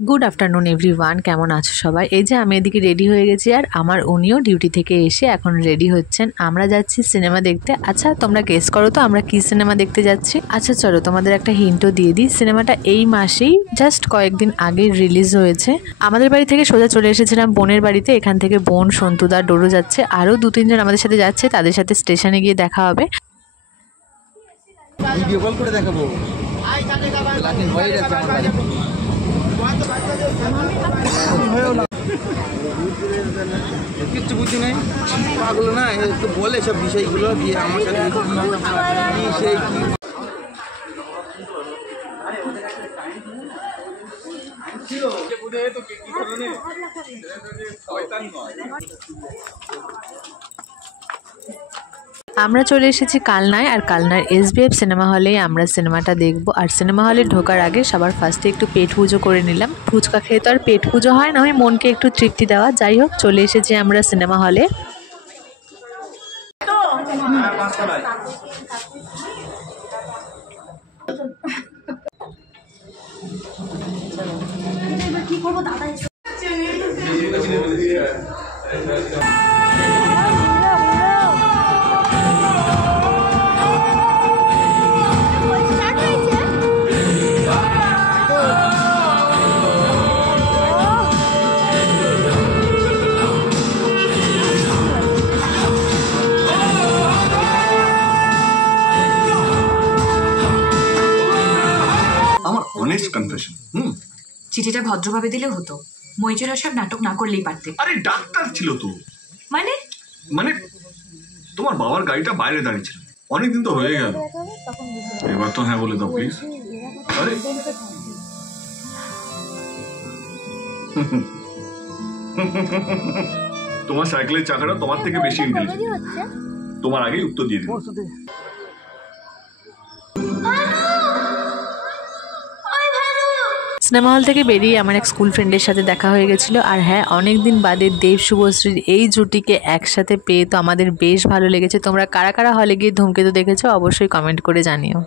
Good afternoon everyone, কেমন আছো সবাই? এই যে আমি এদিকে রেডি হয়ে গেছি আর আমার উনিও ডিউটি থেকে এসে এখন রেডি হচ্ছেন। আমরা যাচ্ছি সিনেমা দেখতে। আচ্ছা তোমরা গেস করো তো আমরা কি সিনেমা দেখতে যাচ্ছি। আচ্ছা চলো তোমাদের একটা হিন্টও দিয়ে দিই। সিনেমাটা এই মাসেই জাস্ট কয়েকদিন আগে রিলিজ হয়েছে। আমাদের বাড়ি থেকে সোজা চলে এসেছিলাম বোনের বাড়িতে। এখান থেকে বোন, সন্তুদা, ডোরো যাচ্ছে, আরও 2-3 জন আমাদের সাথে যাচ্ছে। তাদের সাথে স্টেশনে গিয়ে দেখা হবে। ভিডিও কল করে দেখাবো। কিচ্ছু বুঝি নাই, পাগল না একটু বলে সব বিষয়গুলো দিয়ে আমার সাথে সেই আমরা চলে এসেছি কালনায়, আর কালনার SBF সিনেমা হলেই আমরা সিনেমাটা দেখব। আর সিনেমা হলে ঢোকার আগে সবার ফার্স্টে একটু পেট পুজো করে নিলাম। ফুচকা খেয়ে তো আর পেট পুজো হয় না, ওই মনকে একটু তৃপ্তি দেওয়া। যাই হোক, চলে এসেছি আমরা সিনেমা হলে। কি করবো দাদা? আমার অনেস্ট কনফেশন। চিঠিটা ভদ্রভাবে দিলেও হতো, মইজুরা সব নাটক না করলেই পারতে। আরে ডাক্তার ছিল তো। মানে মানে তোমার বাবার গাড়িটা বাইরে দাঁড়িয়ে ছিল, অনেকদিন তো হয়ে গেল, এবার তো হ্যাঁ বলে দাও প্লিজ। আরে তোমার সাইকেলের চাকাটা তোমার থেকে বেশি ইন্টেলিজেন্ট, তোমার আগেই উত্তর দিয়ে দিল। সিনেমা হল থেকে বেরিয়ে আমার এক স্কুল ফ্রেন্ডের সাথে দেখা হয়ে গেছিলো। আর হ্যাঁ, অনেকদিন বাদে দেব শুভশ্রীর এই জুটিকে একসাথে পেয়ে তো আমাদের বেশ ভালো লেগেছে। তোমরা কারা কারা হলে গিয়ে ধূমকেতু দেখেছো অবশ্যই কমেন্ট করে জানিও।